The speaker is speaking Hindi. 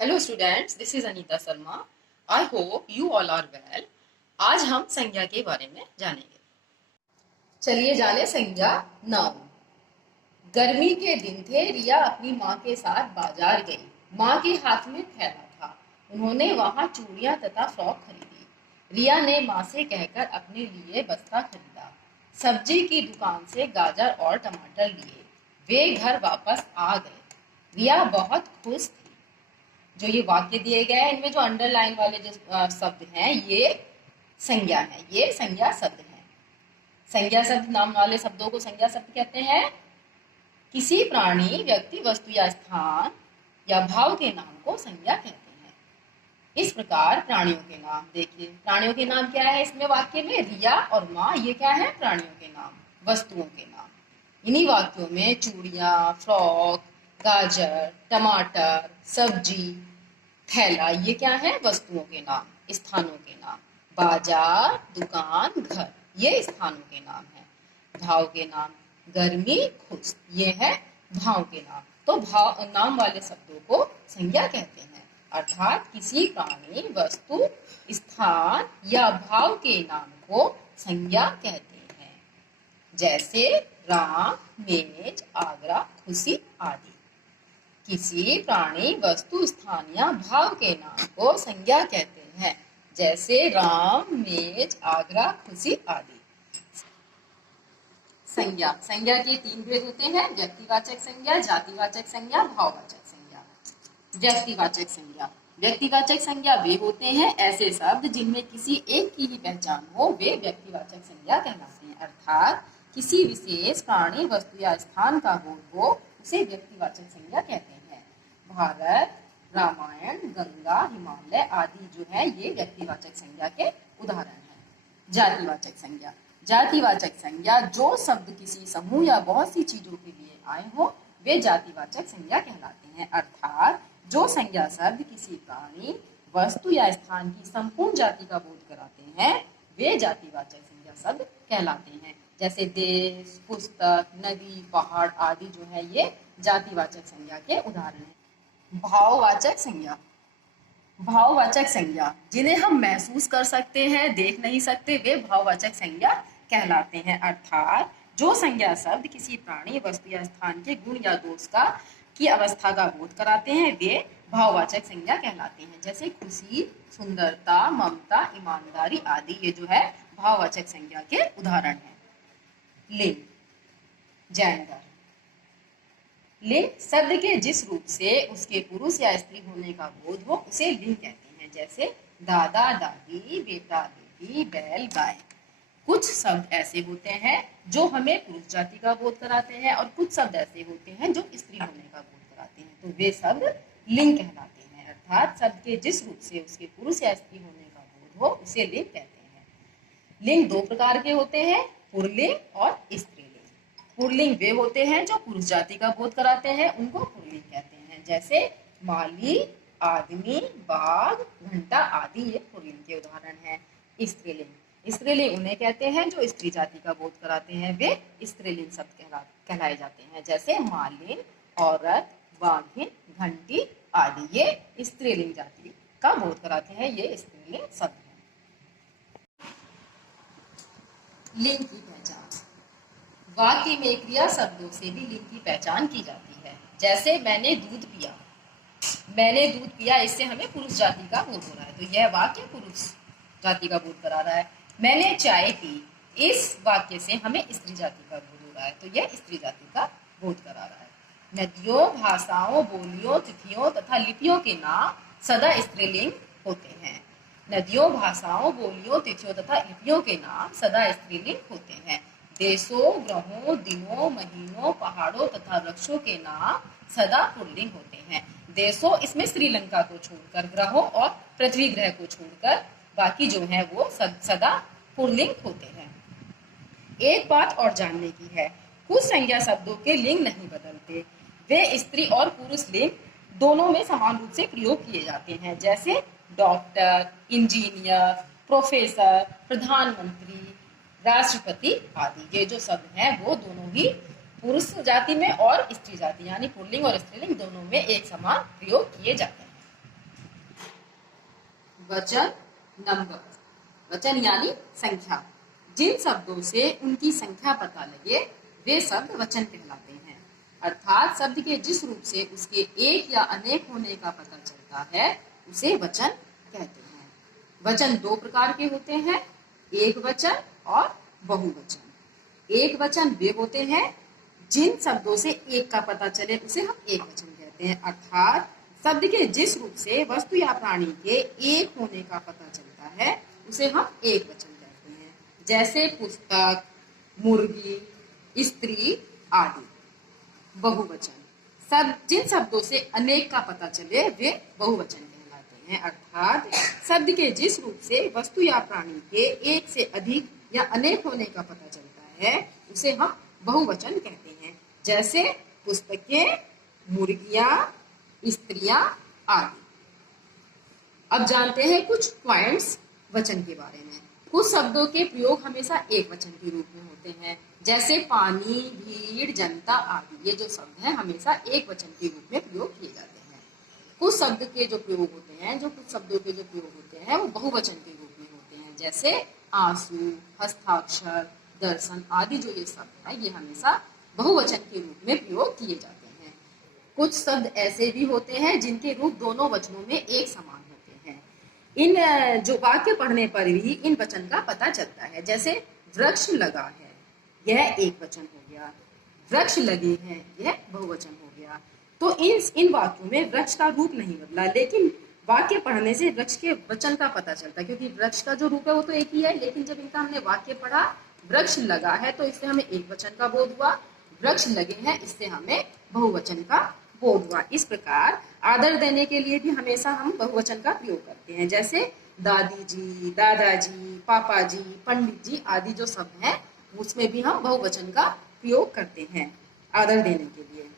Hello students, this is Anita Sharma. I hope you all are well. आज हम संज्ञा के बारे में जानेंगे। चलिए जाने संज्ञा नाउन। गर्मी के दिन थे। रिया अपनी माँ के साथ बाजार गई। माँ के हाथ में थैला था। उन्होंने वहाँ चूड़ियाँ तथा फ्रॉक खरीदी। रिया ने माँ से कहकर अपने लिए बस्ता खरीदा। सब्जी की दुकान से गाजर और टमाटर लिए। वे घर वापस आ गए। रिया बहुत खुश थी। जो ये वाक्य दिए गए हैं इनमें जो अंडरलाइन वाले जो शब्द हैं ये संज्ञा है, ये संज्ञा शब्द है। संज्ञा शब्द नाम वाले शब्दों को संज्ञा शब्द कहते हैं। किसी प्राणी, व्यक्ति, वस्तु या स्थान या भाव के नाम को संज्ञा कहते हैं। इस प्रकार प्राणियों के नाम देखिए, प्राणियों के नाम क्या है इसमें वाक्य में? रिया और माँ, ये क्या है? प्राणियों के नाम, वस्तुओं के नाम। इन्हीं वाक्यों में चूड़ियाँ, फ्रॉक, गाजर, टमाटर, सब्जी, थैला, ये क्या है? वस्तुओं के नाम, स्थानों के नाम। बाजार, दुकान, घर, ये स्थानों के नाम है। भाव के नाम, गर्मी, खुश, ये है भाव के नाम। तो भाव नाम वाले शब्दों को संज्ञा कहते हैं, अर्थात किसी प्राणी, वस्तु, स्थान या भाव के नाम को संज्ञा कहते हैं। जैसे राम, मेज, आगरा, खुशी आदि। किसी प्राणी, वस्तु, स्थान या भाव के नाम को संज्ञा कहते हैं, जैसे राम, मेज, आगरा, खुशी आदि। संज्ञा, संज्ञा के तीन भेद होते हैं: व्यक्तिवाचक संज्ञा, जातिवाचक संज्ञा, भाववाचक संज्ञा। व्यक्तिवाचक संज्ञा, व्यक्तिवाचक संज्ञा वे होते हैं ऐसे शब्द जिनमें किसी एक की ही पहचान हो, वे व्यक्तिवाचक संज्ञा कहलाते हैं। अर्थात किसी विशेष प्राणी, वस्तु या स्थान का बोध हो, उसे व्यक्तिवाचक संज्ञा कहते हैं। भारत, रामायण, गंगा, हिमालय आदि जो है ये व्यक्तिवाचक संज्ञा के उदाहरण हैं। जातिवाचक संज्ञा, जातिवाचक संज्ञा जो शब्द किसी समूह या बहुत सी चीजों के लिए आए हो, वे जातिवाचक संज्ञा कहलाते हैं। अर्थात जो संज्ञा शब्द किसी प्राणी, वस्तु या स्थान की संपूर्ण जाति का बोध कराते हैं, वे जातिवाचक संज्ञा शब्द कहलाते हैं। जैसे देश, पुस्तक, नदी, पहाड़ आदि जो है ये जातिवाचक संज्ञा के उदाहरण हैं। भाववाचक संज्ञा, भाववाचक संज्ञा जिन्हें हम महसूस कर सकते हैं, देख नहीं सकते, वे भाववाचक संज्ञा कहलाते हैं। अर्थात जो संज्ञा शब्द किसी प्राणी, वस्तु या स्थान के गुण या दोष का की अवस्था का बोध कराते हैं, वे भाववाचक संज्ञा कहलाते हैं। जैसे खुशी, सुंदरता, ममता, ईमानदारी आदि ये जो है भाववाचक संज्ञा के उदाहरण हैं। लिंग, जेंडर। लिंग शब्द के जिस रूप से उसके पुरुष या स्त्री होने का बोध हो उसे लिंग कहते हैं। जैसे दादा, दादी, बेटा, बेटी, बैल, गाय। कुछ शब्द ऐसे होते हैं जो हमें पुरुष जाति का बोध कराते हैं और कुछ शब्द ऐसे होते हैं जो स्त्री होने का बोध कराते हैं, तो वे शब्द लिंग कहलाते हैं। अर्थात शब्द के जिस रूप से उसके पुरुष या स्त्री होने का बोध हो उसे लिंग कहते हैं। लिंग दो प्रकार के होते हैं, पुल्लिंग और स्त्रीलिंग। पुल्लिंग वे होते हैं जो पुरुष जाति का बोध कराते हैं, उनको पुल्लिंग कहते हैं। जैसे माली, आदमी, बाघ, घंटा आदि ये पुल्लिंग के उदाहरण हैं। स्त्रीलिंग, स्त्रीलिंग उन्हें कहते हैं जो स्त्री जाति का बोध कराते हैं, वे स्त्रीलिंग शब्द कहलाए जाते हैं। जैसे मालिन, औरत, बाघिन, घंटी आदि ये स्त्रीलिंग जाति का बोध कराते हैं, ये स्त्रीलिंग शब्द हैं। लिंग की पहचान, वाक्य में क्रिया शब्दों से भी लिंग की पहचान की जाती है। जैसे मैंने दूध पिया, मैंने दूध पिया, इससे हमें पुरुष जाति का बोध हो रहा है, तो यह वाक्य पुरुष जाति का बोध करा रहा है। मैंने चाय पी, इस वाक्य से हमें स्त्री जाति का बोध हो रहा है, तो यह स्त्री जाति का बोध करा रहा है। नदियों, भाषाओं, बोलियों, तिथियों तथा लिपियों के नाम सदा स्त्रीलिंग होते हैं। नदियों, भाषाओं, बोलियों, तिथियों तथा लिपियों के नाम सदा स्त्रीलिंग होते हैं। देशों, ग्रहों, दिनों, महीनों, पहाड़ों तथा वृक्षों के नाम सदा पुल्लिंग होते हैं। देशों इसमें श्रीलंका को छोड़कर, ग्रहों और पृथ्वी ग्रह को छोड़कर बाकी जो है वो सदा पुल्लिंग होते हैं। एक बात और जानने की है, कुछ संज्ञा शब्दों के लिंग नहीं बदलते, वे स्त्री और पुरुष लिंग दोनों में समान रूप से प्रयोग किए जाते हैं। जैसे डॉक्टर, इंजीनियर, प्रोफेसर, प्रधानमंत्री, राष्ट्रपति आदि ये जो शब्द हैं वो दोनों ही पुरुष जाति में और स्त्री जाति यानी पुल्लिंग और स्त्रीलिंग दोनों में एक समान प्रयोग किए जाते हैं। वचन, नंबर, वचन यानी संख्या। जिन शब्दों से उनकी संख्या पता लगे वे शब्द वचन कहलाते हैं। अर्थात शब्द के जिस रूप से उसके एक या अनेक होने का पता चलता है उसे वचन कहते हैं। वचन दो प्रकार के होते हैं, एक वचन और बहुवचन। एक वचन वे होते हैं जिन शब्दों से एक का पता चले उसे हम एक वचन कहते हैं। अर्थात शब्द के जिस रूप से वस्तु या प्राणी के एक होने का पता चलता है उसे हम एक वचन कहते हैं। जैसे पुस्तक, मुर्गी, स्त्री आदि। बहुवचन सब जिन शब्दों से अनेक का पता चले वे बहुवचन कहलाते हैं। अर्थात शब्द के जिस रूप से वस्तु या प्राणी के एक से अधिक या अनेक होने का पता चलता है उसे हम बहुवचन कहते हैं। जैसे पुस्तकें, मुर्गियां, स्त्रियां आदि। अब जानते हैं कुछ पॉइंट्स वचन के बारे में। कुछ शब्दों के प्रयोग हमेशा एक वचन के रूप में होते हैं, जैसे पानी, भीड़, जनता आदि। ये जो शब्द हैं हमेशा एक वचन के रूप में प्रयोग किए जाते हैं। कुछ शब्द के जो प्रयोग होते हैं, कुछ शब्दों के जो प्रयोग होते हैं वो बहुवचन के रूप में होते हैं, जैसे आंसू, हस्ताक्षर, दर्शन आदि। जो ये शब्द है ये हमेशा बहुवचन के रूप में प्रयोग किए जाते हैं। कुछ शब्द ऐसे भी होते हैं जिनके रूप दोनों वचनों में एक समान होते हैं। इन जो वाक्य पढ़ने पर भी इन वचन का पता चलता है। जैसे वृक्ष लगा है, यह एक वचन हो गया। वृक्ष लगे हैं, यह बहुवचन हो गया। तो इन वाक्यों में वृक्ष का रूप नहीं बदला, लेकिन वाक्य पढ़ने से वृक्ष के वचन का पता चलता है, क्योंकि वृक्ष का जो रूप है वो तो एक ही है, लेकिन जब इनका हमने वाक्य पढ़ा वृक्ष लगा है तो इससे हमें एक वचन का बोध हुआ, वृक्ष लगे हैं इससे हमें बहुवचन का बोध हुआ। इस प्रकार आदर देने के लिए भी हमेशा हम बहुवचन का प्रयोग करते हैं। जैसे दादी जी, दादाजी, पापा जी, पंडित जी आदि जो शब्द हैं उसमें भी हम बहुवचन का प्रयोग करते हैं आदर देने के लिए।